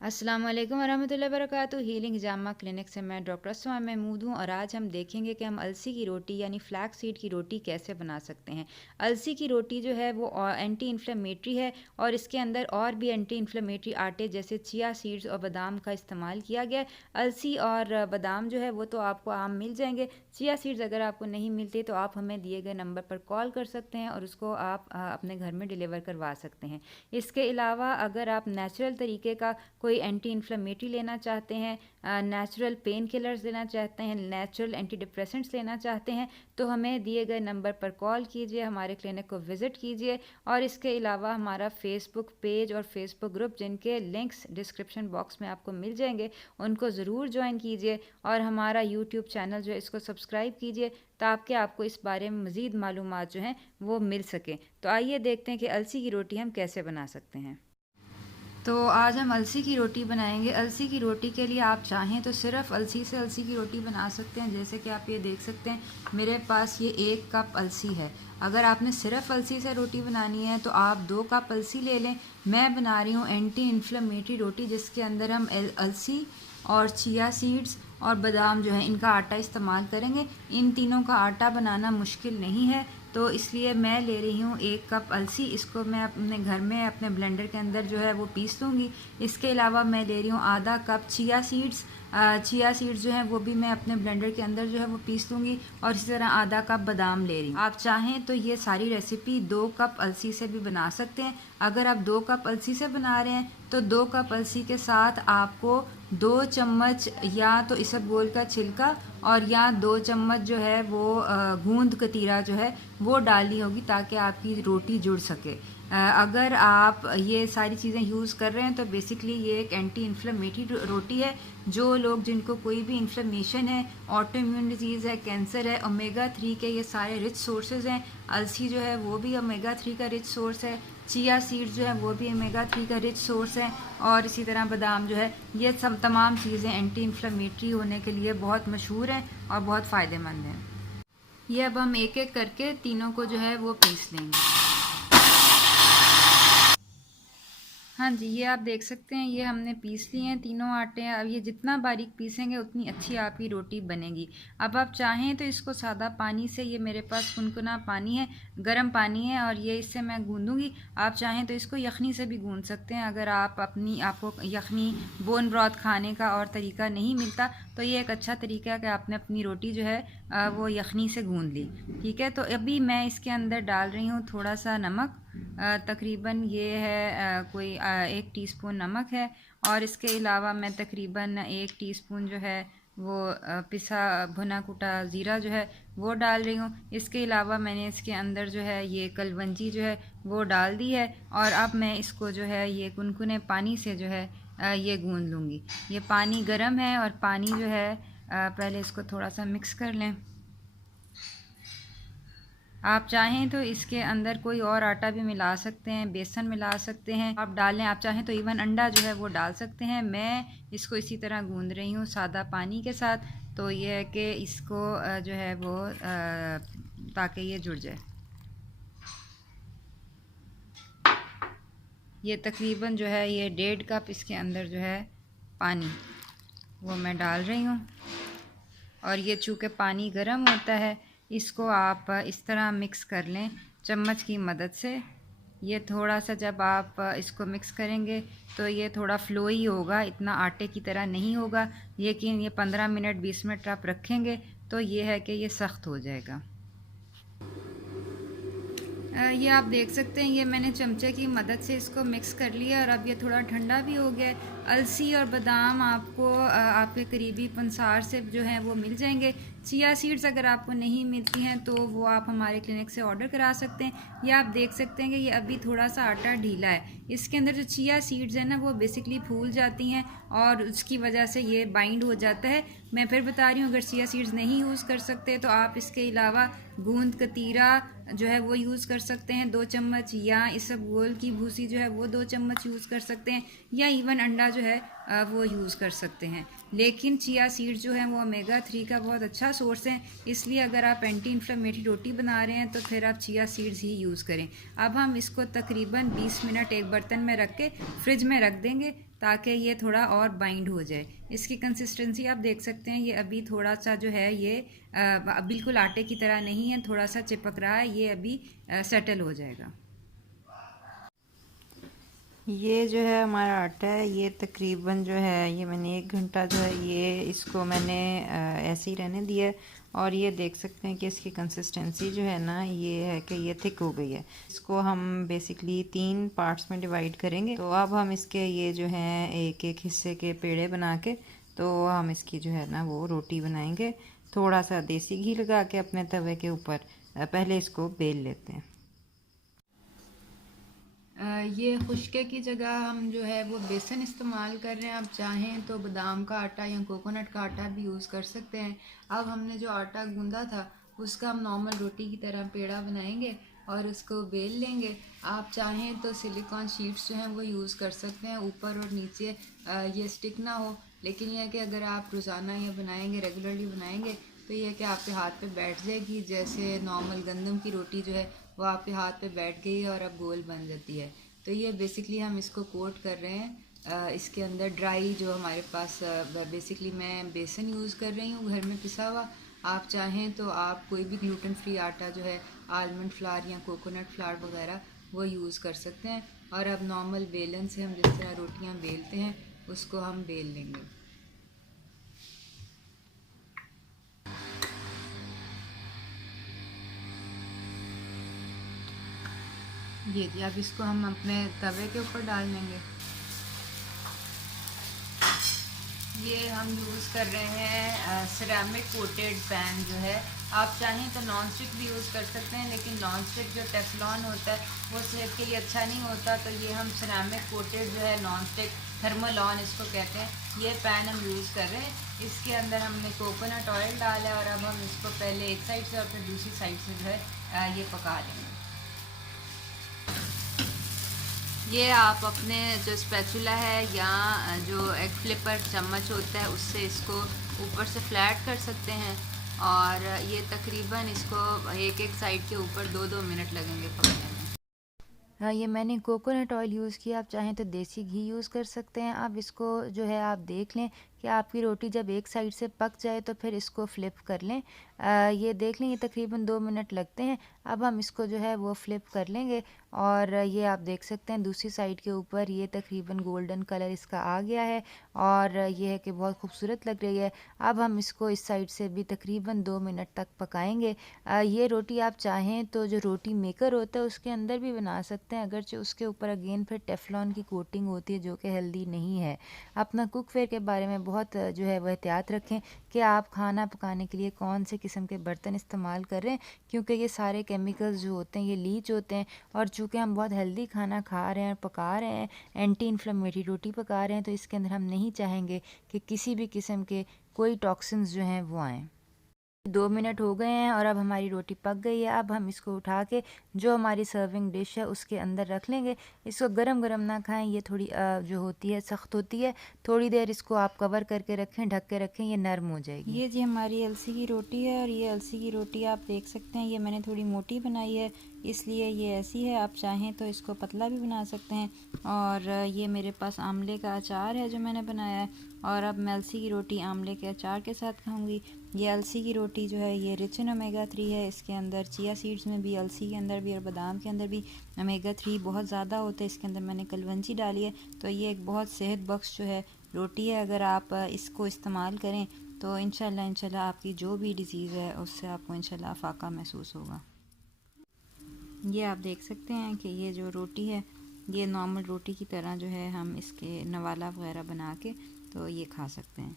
अस्सलाम वालेकुम वरहमतुल्लाहि वबरकातुहू। हीलिंग जामा क्लिनिक से मैं डॉक्टर अस्मा महमूद हूँ और आज हम देखेंगे कि हम अलसी की रोटी यानी फ्लैक्स सीड की रोटी कैसे बना सकते हैं। अलसी की रोटी जो है वो एंटी इन्फ्लेमेटरी है और इसके अंदर और भी एंटी इन्फ्लेमेटरी आटे जैसे चिया सीड्स और बादाम का इस्तेमाल किया गया है। अलसी और बादाम जो है वो तो आपको आम मिल जाएंगे। चिया सीड्स अगर आपको नहीं मिलते तो आप हमें दिए गए नंबर पर कॉल कर सकते हैं और उसको आप अपने घर में डिलीवर करवा सकते हैं। इसके अलावा अगर आप नेचुरल तरीके का कोई एंटी इन्फ्लेमेटरी लेना चाहते हैं, नेचुरल पेन किलर्स लेना चाहते हैं, नेचुरल एंटी डिप्रेसेंट्स लेना चाहते हैं तो हमें दिए गए नंबर पर कॉल कीजिए, हमारे क्लिनिक को विज़िट कीजिए। और इसके अलावा हमारा फेसबुक पेज और फेसबुक ग्रुप जिनके लिंक्स डिस्क्रिप्शन बॉक्स में आपको मिल जाएंगे उनको ज़रूर ज्वाइन कीजिए और हमारा यूट्यूब चैनल जो है इसको सब्सक्राइब कीजिए ताकि आपको इस बारे में मज़ीद मालूमात जो हैं वो मिल सकें। तो आइए देखते हैं कि अलसी की रोटी हम कैसे बना सकते हैं। तो आज हम अलसी की रोटी बनाएंगे। अलसी की रोटी के लिए आप चाहें तो सिर्फ़ अलसी से अलसी की रोटी बना सकते हैं। जैसे कि आप ये देख सकते हैं मेरे पास ये 1 कप अलसी है। अगर आपने सिर्फ़ अलसी से रोटी बनानी है तो आप 2 कप अलसी ले लें। मैं बना रही हूँ एंटी इन्फ्लेमेटरी रोटी जिसके अंदर हम अलसी और चिया सीड्स और बादाम जो है इनका आटा इस्तेमाल करेंगे। इन तीनों का आटा बनाना मुश्किल नहीं है तो इसलिए मैं ले रही हूँ 1 कप अलसी। इसको मैं अपने घर में अपने ब्लेंडर के अंदर जो है वो पीस लूँगी। इसके अलावा मैं ले रही हूँ आधा cup chia seeds. Chia seeds जो हैं वो भी मैं अपने ब्लेंडर के अंदर जो है वो पीस लूँगी और इसी तरह आधा कप बादाम ले रही हूँ। आप चाहें तो ये सारी रेसिपी 2 कप अलसी से भी बना सकते हैं। अगर आप 2 कप अलसी से बना रहे हैं तो 2 कप अलसी के साथ आपको 2 चम्मच या तो इसबगोल का छिलका और या 2 चम्मच जो है वो गूंद कतीरा जो है वो डालनी होगी ताकि आपकी रोटी जुड़ सके। अगर आप ये सारी चीज़ें यूज़ कर रहे हैं तो बेसिकली ये एक एंटी इन्फ्लेमेटरी रोटी है। जो लोग जिनको कोई भी इन्फ्लेमेशन है, ऑटो इम्यून डिजीज़ है, कैंसर है, ओमेगा 3 के ये सारे रिच सोर्सेज हैं। अलसी जो है वो भी ओमेगा 3 का रिच सोर्स है। चिया सीड्स जो है वो भी ओमेगा 3 का रिच सोर्स है और इसी तरह बादाम जो है ये सब तमाम चीज़ें एंटी इन्फ्लेमेटरी होने के लिए बहुत मशहूर हैं और बहुत फ़ायदेमंद हैं। ये अब हम एक एक करके तीनों को जो है वो पीस लेंगे। हाँ जी, ये आप देख सकते हैं ये हमने पीस लिए हैं तीनों आटे। अब ये जितना बारीक पीसेंगे उतनी अच्छी आपकी रोटी बनेगी। अब आप चाहें तो इसको सादा पानी से, ये मेरे पास कुनकुना पानी है, गर्म पानी है और ये इससे मैं गूंदूंगी। आप चाहें तो इसको यखनी से भी गूंद सकते हैं। अगर आपको यखनी बोन ब्रॉथ खाने का और तरीका नहीं मिलता तो ये एक अच्छा तरीका है कि आपने अपनी रोटी जो है वो यखनी से गूंद ली। ठीक है, तो अभी मैं इसके अंदर डाल रही हूँ थोड़ा सा नमक। तकरीबन ये है कोई 1 टीस्पून नमक है और इसके अलावा मैं तकरीबन 1 टीस्पून जो है वो पिसा भुना कुटा ज़ीरा जो है वो डाल रही हूँ। इसके अलावा मैंने इसके अंदर जो है ये कलवंजी जो है वो डाल दी है और अब मैं इसको जो है ये कुनकुने पानी से जो है ये गूंद लूँगी। ये पानी गर्म है और पानी जो है पहले इसको थोड़ा सा मिक्स कर लें। आप चाहें तो इसके अंदर कोई और आटा भी मिला सकते हैं, बेसन मिला सकते हैं, आप डालें। आप चाहें तो इवन अंडा जो है वो डाल सकते हैं। मैं इसको इसी तरह गूंद रही हूँ सादा पानी के साथ। तो ये है कि इसको जो है वो ताकि ये जुड़ जाए। ये तकरीबन जो है ये 1.5 कप इसके अंदर जो है पानी वो मैं डाल रही हूँ और ये चूँकि पानी गर्म होता है इसको आप इस तरह मिक्स कर लें चम्मच की मदद से। ये थोड़ा सा जब आप इसको मिक्स करेंगे तो ये थोड़ा फ्लोई होगा, इतना आटे की तरह नहीं होगा। लेकिन ये 15 मिनट 20 मिनट आप रखेंगे तो ये है कि ये सख्त हो जाएगा। ये आप देख सकते हैं ये मैंने चमचे की मदद से इसको मिक्स कर लिया और अब ये थोड़ा ठंडा भी हो गया। अलसी और बादाम आपको आपके करीबी पंसार से जो है वो मिल जाएंगे। चिया सीड्स अगर आपको नहीं मिलती हैं तो वो आप हमारे क्लिनिक से ऑर्डर करा सकते हैं। ये आप देख सकते हैं कि ये अभी थोड़ा सा आटा ढीला है। इसके अंदर जो चिया सीड्स हैं ना वो बेसिकली फूल जाती हैं और उसकी वजह से ये बाइंड हो जाता है। मैं फिर बता रही हूँ अगर चिया सीड्स नहीं यूज़ कर सकते तो आप इसके अलावा गूंद कतीरा जो है वो यूज़ कर सकते हैं 2 चम्मच, या इसबगोल की भूसी जो है वो 2 चम्मच यूज़ कर सकते हैं, या इवन अंडा जो है वो यूज़ कर सकते हैं। लेकिन चिया सीड्स जो है वो ओमेगा 3 का बहुत अच्छा सोर्स है, इसलिए अगर आप एंटी इन्फ्लेमेटरी रोटी बना रहे हैं तो फिर आप चिया सीड्स ही यूज़ करें। अब हम इसको तकरीबन 20 मिनट एक बर्तन में रख के फ्रिज में रख देंगे ताकि ये थोड़ा और बाइंड हो जाए। इसकी कंसिस्टेंसी आप देख सकते हैं, ये अभी थोड़ा सा जो है ये बिल्कुल आटे की तरह नहीं है, थोड़ा सा चिपक रहा है, ये अभी सेटल हो जाएगा। ये जो है हमारा आटा है, ये तकरीबन जो है ये मैंने 1 घंटा जो है ये इसको मैंने ऐसे ही रहने दिया है। और ये देख सकते हैं कि इसकी कंसिस्टेंसी जो है ना ये है कि ये थिक हो गई है। इसको हम बेसिकली 3 पार्ट्स में डिवाइड करेंगे। तो अब हम इसके ये जो है एक एक हिस्से के पेड़े बना के तो हम इसकी जो है ना वो रोटी बनाएंगे। थोड़ा सा देसी घी लगा के अपने तवे के ऊपर पहले इसको बेल लेते हैं। ये खुशके की जगह हम जो है वो बेसन इस्तेमाल कर रहे हैं। आप चाहें तो बादाम का आटा या कोकोनट का आटा भी यूज़ कर सकते हैं। अब हमने जो आटा गूंदा था उसका हम नॉर्मल रोटी की तरह पेड़ा बनाएंगे और उसको बेल लेंगे। आप चाहें तो सिलिकॉन शीट्स जो हैं वो यूज़ कर सकते हैं, ऊपर और नीचे ये स्टिक ना हो। लेकिन यह है कि अगर आप रोज़ाना ये बनाएंगे, रेगुलरली बनाएंगे, तो ये है कि आपके हाथ पे बैठ जाएगी। जैसे नॉर्मल गंदम की रोटी जो है वो आपके हाथ पे बैठ गई है और अब गोल बन जाती है। तो ये बेसिकली हम इसको कोट कर रहे हैं। इसके अंदर ड्राई जो हमारे पास बेसिकली मैं बेसन यूज़ कर रही हूँ घर में पिसा हुआ। आप चाहें तो आप कोई भी ग्लूटेन फ्री आटा जो है आलमंड फ्लावर या कोकोनट फ्लावर वगैरह वो यूज़ कर सकते हैं। और अब नॉर्मल बेलन से हम जिस तरह रोटियाँ बेलते हैं उसको हम बेल लेंगे। ये जी, अब इसको हम अपने तवे के ऊपर डाल लेंगे। ये हम यूज़ कर रहे हैं सिरेमिक कोटेड पैन जो है। आप चाहें तो नॉन स्टिक भी यूज़ कर सकते हैं, लेकिन नॉन स्टिक जो टेफ्लॉन होता है वो सेहत के लिए अच्छा नहीं होता। तो ये हम सिरेमिक कोटेड जो है नॉन स्टिक थर्मोलॉन इसको कहते हैं, ये पैन हम यूज़ कर रहे हैं। इसके अंदर हमने कोकोनट ऑयल डाला है और अब हम इसको पहले एक साइड से और फिर दूसरी साइड से जो है ये पका लेंगे। ये आप अपने जो स्पैचुला है या जो एग फ्लिपर चम्मच होता है उससे इसको ऊपर से फ्लैट कर सकते हैं। और ये तकरीबन इसको एक एक साइड के ऊपर 2-2 मिनट लगेंगे पकने में। हाँ, ये मैंने कोकोनट ऑयल यूज़ किया। आप चाहें तो देसी घी यूज़ कर सकते हैं। आप इसको जो है आप देख लें कि आपकी रोटी जब एक साइड से पक जाए तो फिर इसको फ्लिप कर लें। ये देख लें ये तकरीबन 2 मिनट लगते हैं। अब हम इसको जो है वो फ्लिप कर लेंगे और ये आप देख सकते हैं दूसरी साइड के ऊपर ये तकरीबन गोल्डन कलर इसका आ गया है और ये है कि बहुत खूबसूरत लग रही है। अब हम इसको इस साइड से भी तकरीबन 2 मिनट तक पकाएंगे। ये रोटी आप चाहें तो जो रोटी मेकर होता है उसके अंदर भी बना सकते हैं, अगरचे उसके ऊपर अगेन फिर टेफ्लॉन की कोटिंग होती है जो कि हेल्दी नहीं है। अपना कुकवेयर के बारे में बहुत जो है वह एहतियात रखें कि आप खाना पकाने के लिए कौन से किस्म के बर्तन इस्तेमाल कर रहे हैं, क्योंकि ये सारे केमिकल्स जो होते हैं ये लीच होते हैं। और चूँकि हम बहुत हेल्दी खाना खा रहे हैं और पका रहे हैं, एंटी इन्फ्लेमेटरी रोटी पका रहे हैं, तो इसके अंदर हम नहीं चाहेंगे कि किसी भी किस्म के कोई टॉक्सिन्स जो हैं वो आएँ। 2 मिनट हो गए हैं और अब हमारी रोटी पक गई है। अब हम इसको उठा के जो हमारी सर्विंग डिश है उसके अंदर रख लेंगे। इसको गरम गरम ना खाएं, ये थोड़ी जो होती है सख्त होती है। थोड़ी देर इसको आप कवर करके रखें, ढक के रखें, ये नरम हो जाएगी। ये जी हमारी अलसी की रोटी है और ये अलसी की रोटी आप देख सकते हैं, ये मैंने थोड़ी मोटी बनाई है इसलिए ये ऐसी है। आप चाहें तो इसको पतला भी बना सकते हैं। और ये मेरे पास आमले का अचार है जो मैंने बनाया है और अब मैं अलसी की रोटी आमले के अचार के साथ खाऊंगी। ये अलसी की रोटी जो है ये रिच इन ओमेगा 3 है। इसके अंदर चिया सीड्स में भी, अलसी के अंदर भी और बादाम के अंदर भी ओमेगा 3 बहुत ज़्यादा होता है। इसके अंदर मैंने कलवंजी डाली है, तो ये एक बहुत सेहत बख्श जो है रोटी है। अगर आप इसको इस्तेमाल करें तो इंशाल्लाह आपकी जो भी डिज़ीज़ है उससे आपको इंशाल्लाह फाका महसूस होगा। ये आप देख सकते हैं कि ये जो रोटी है ये नॉर्मल रोटी की तरह जो है हम इसके नवाला वगैरह बना के तो ये खा सकते हैं।